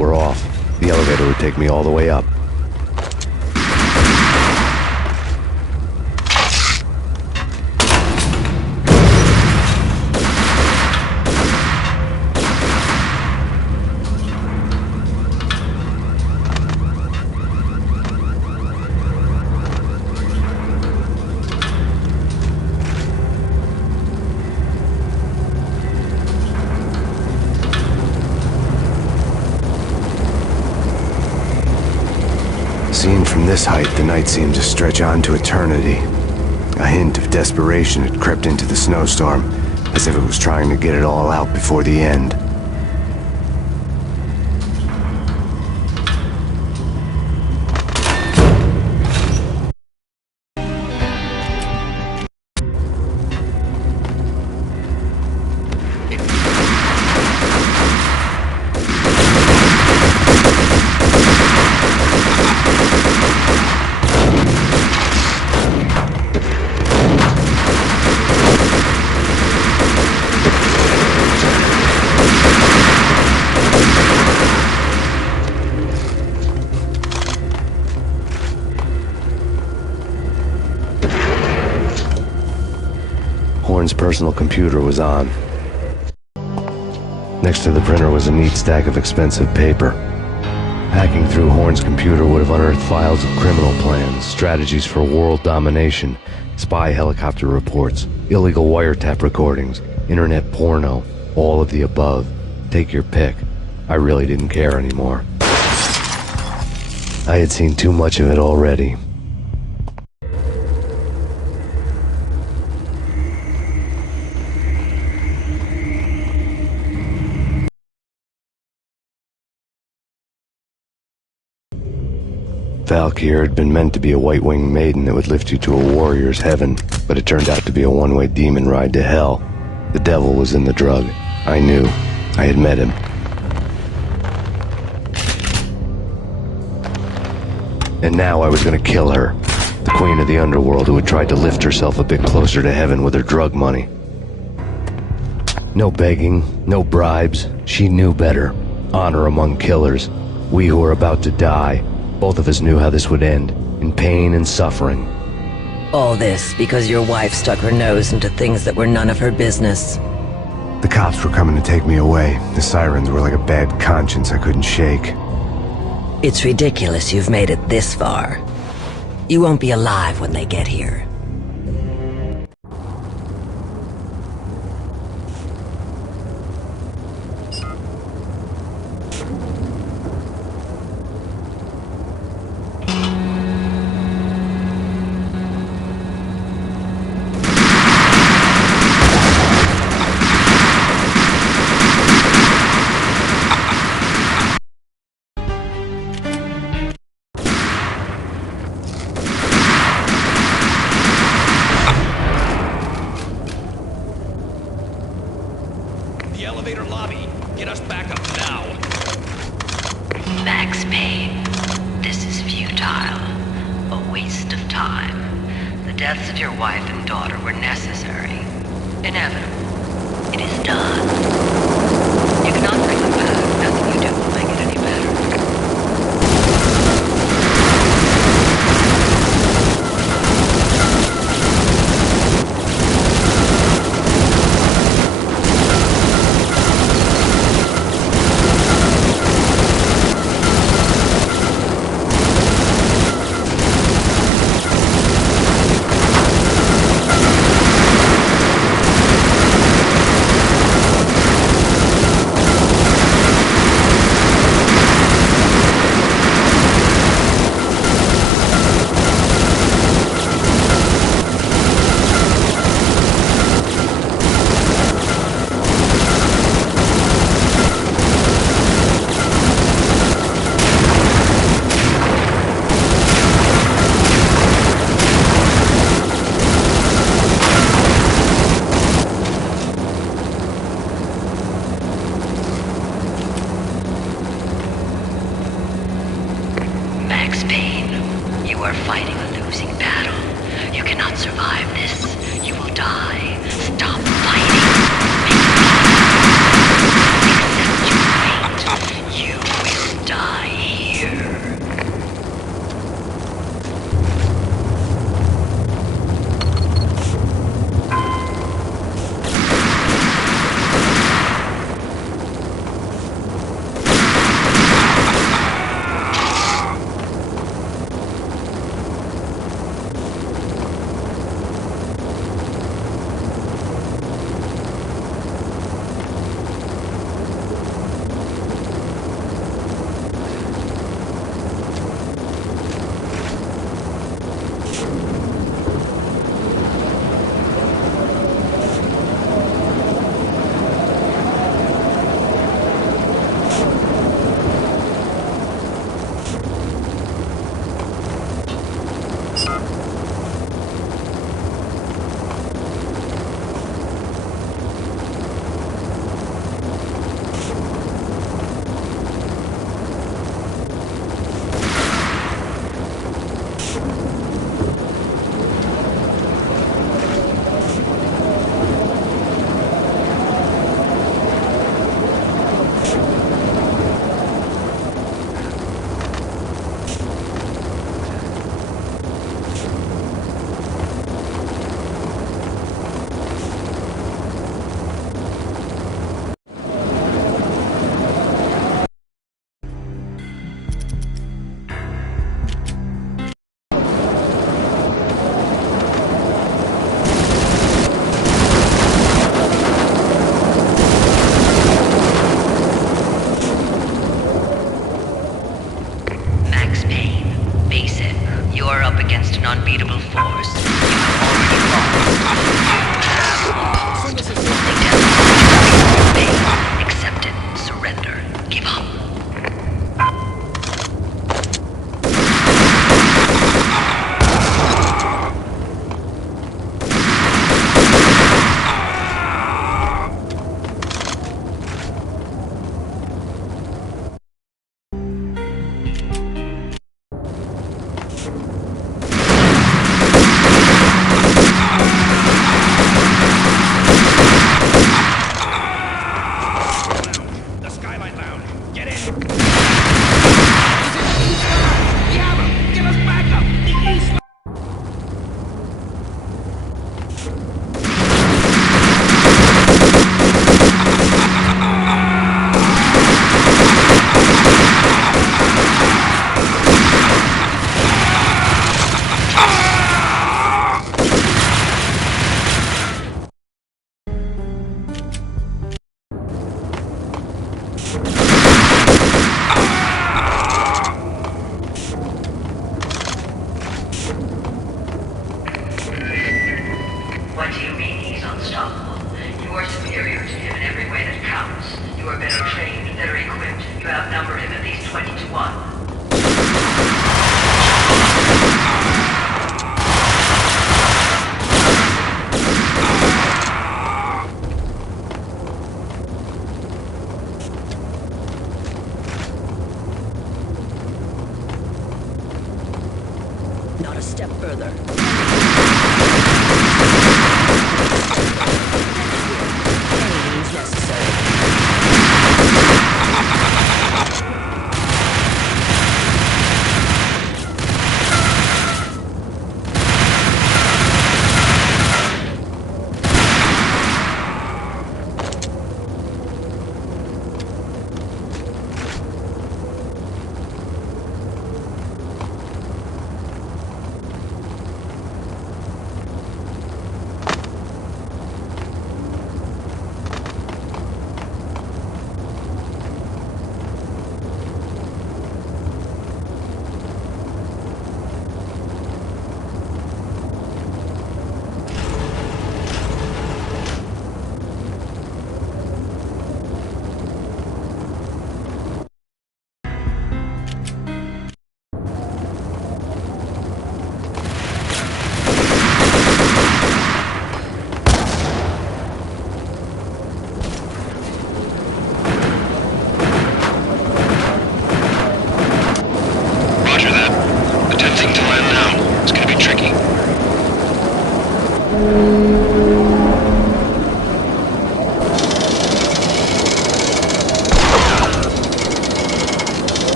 were off. The elevator would take me all the way up. Seen from this height, the night seemed to stretch on to eternity. A hint of desperation had crept into the snowstorm, as if it was trying to get it all out before the end. Horn's personal computer was on. Next to the printer was a neat stack of expensive paper. Hacking through Horn's computer would have unearthed files of criminal plans, strategies for world domination, spy helicopter reports, illegal wiretap recordings, internet porno, all of the above. Take your pick. I really didn't care anymore. I had seen too much of it already. Valkyr had been meant to be a white-winged maiden that would lift you to a warrior's heaven, but it turned out to be a one-way demon ride to hell. The devil was in the drug. I knew. I had met him. And now I was gonna kill her. The queen of the underworld who had tried to lift herself a bit closer to heaven with her drug money. No begging, no bribes. She knew better. Honor among killers. We who were about to die. Both of us knew how this would end, in pain and suffering. All this because your wife stuck her nose into things that were none of her business. The cops were coming to take me away. The sirens were like a bad conscience I couldn't shake. It's ridiculous you've made it this far. You won't be alive when they get here. The elevator lobby. Get us back up now. Max Payne, this is futile. A waste of time. The deaths of your wife and daughter were necessary. Inevitable. It is done. You cannot bring them back. Nothing you do will make it any better. Max Payne, you are fighting a losing battle. You cannot survive this. You will die. Stop fighting. Accept your fate. You will against an unbeatable force. You have already lost. Only death remains. Accept it. Surrender. Give up. What do you mean he's unstoppable? You are superior to him in every way that counts. You are better trained, better equipped. You outnumber him at least 20 to 1. Not a step further. Any means necessary.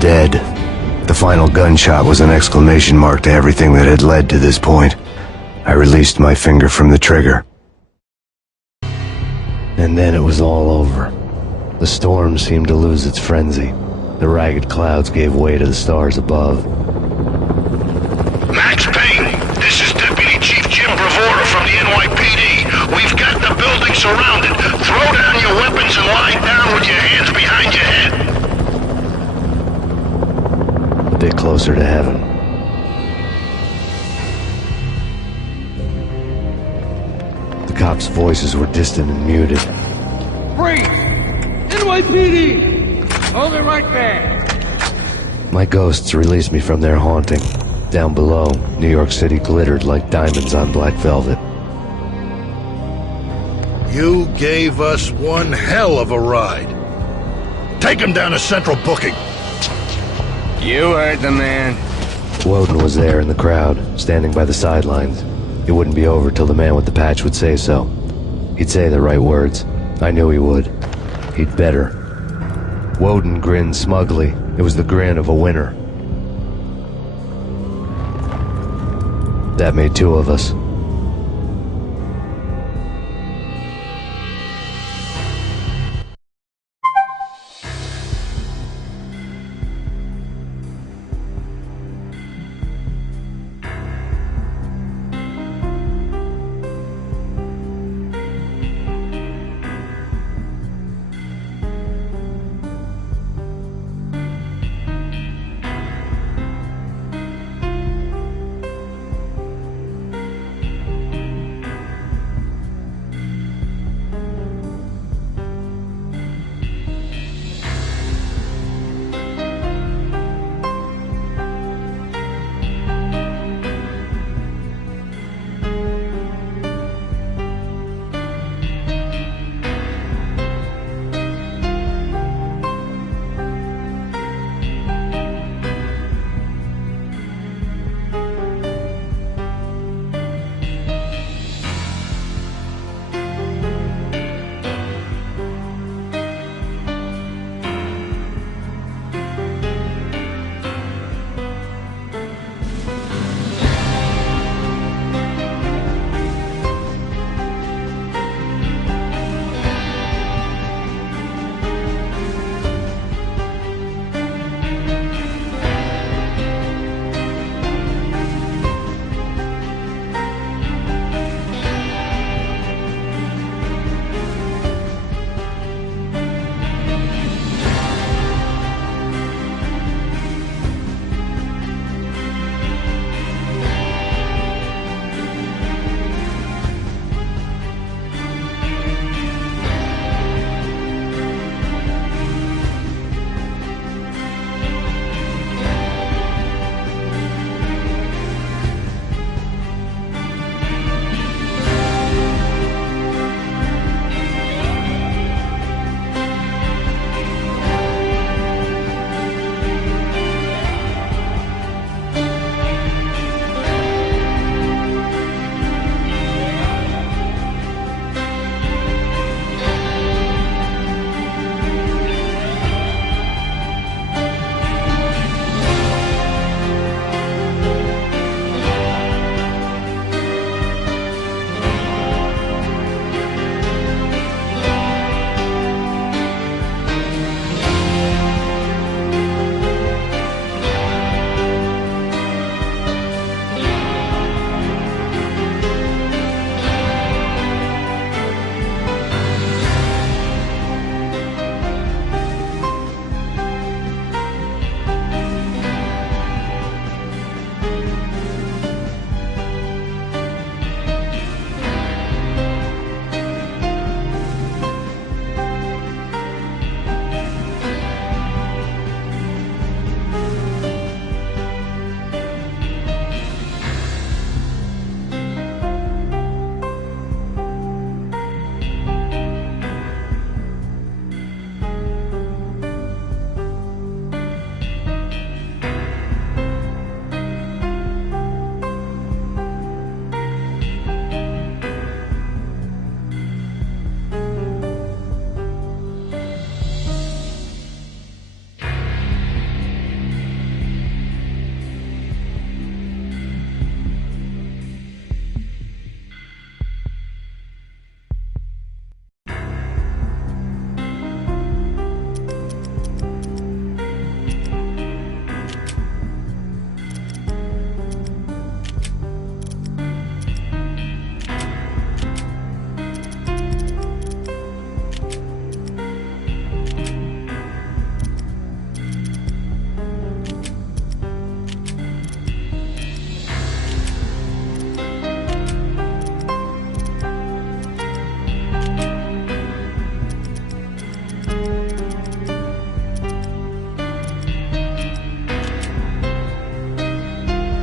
dead. The final gunshot was an exclamation mark to everything that had led to this point. I released my finger from the trigger. And then it was all over. The storm seemed to lose its frenzy. The ragged clouds gave way to the stars above. Max Payne, this is Deputy Chief Jim Bravura from the NYPD. We've got the building surrounded. Throw down your weapons and lie down with your hands behind your head. A bit closer to heaven. The cops' voices were distant and muted. Freeze! NYPD! Hold it right there! My ghosts released me from their haunting. Down below, New York City glittered like diamonds on black velvet. You gave us one hell of a ride. Take him down to Central Booking. You heard the man. Woden was there in the crowd, standing by the sidelines. It wouldn't be over till the man with the patch would say so. He'd say the right words. I knew he would. He'd better. Woden grinned smugly. It was the grin of a winner. That made two of us.